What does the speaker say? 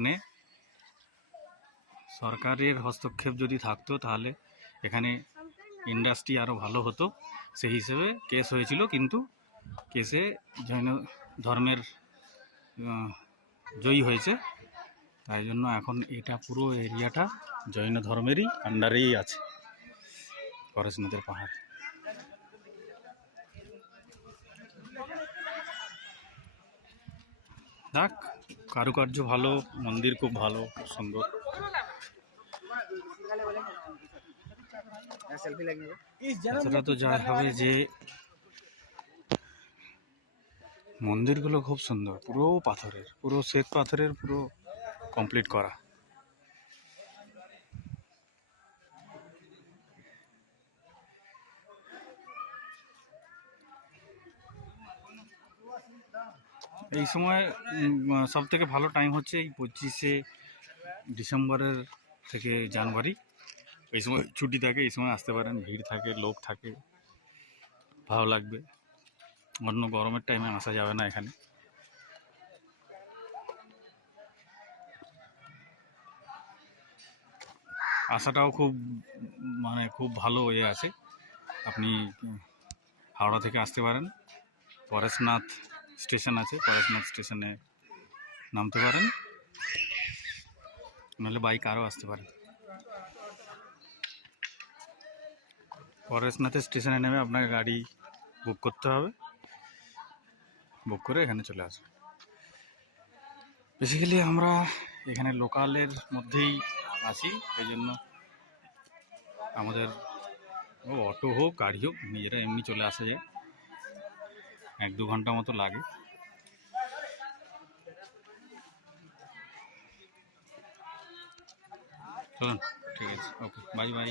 এখানে সরকারের হস্তক্ষেপ যদি থাকতো তাহলে এখানে ইন্ডাস্ট্রি আরও ভালো হতো। সেই হিসেবে কেস হয়েছিল, কিন্তু কেসে জৈন ধর্মের জয়ী হয়েছে। তাই জন্য এখন এটা পুরো এরিয়াটা জৈন ধর্মেরই আন্ডারেই আছে, পরেশনাথের পাহাড়। দেখ, কারুকার্য ভালো, মন্দির খুব ভালো, খুব সুন্দর। এতটা তো যা হবে যে মন্দিরগুলো খুব সুন্দর, পুরো পাথরের, পুরো শ্বেত পাথরের, পুরো কমপ্লিট করা। এই সময় সব থেকে ভালো টাইম হচ্ছে এই 25শে ডিসেম্বরের থেকে জানুয়ারি। এই সময় ছুটি থাকে, এই সময় আসতে পারেন, ভিড় থাকে, লোক থাকে, ভালো লাগবে। অন্য গরমের টাইমে আসা যাবে না এখানে। আসাটাও খুব খুব ভালো ইয়ে আছে। আপনি হাওড়া থেকে আসতে পারেন, পরেশনাথ স্টেশন আছে, পরেশনাথ স্টেশনে নামতে পারেন, নাহলে বাইক আরও আসতে পারেন। পরেশনাথের স্টেশনে নেমে আপনাকে গাড়ি বুক করতে হবে, বুক করে এখানে চলে আসবে। বেসিক্যালি আমরা এখানে লোকালের মধ্যেই আছি, এই জন্য আমাদের অটো হোক গাড়ি হোক নিজেরা এমনি চলে আসা যায়, 1-2 ঘন্টা মতো লাগে। চলুন, ঠিক আছে, ওকে, বাই বাই।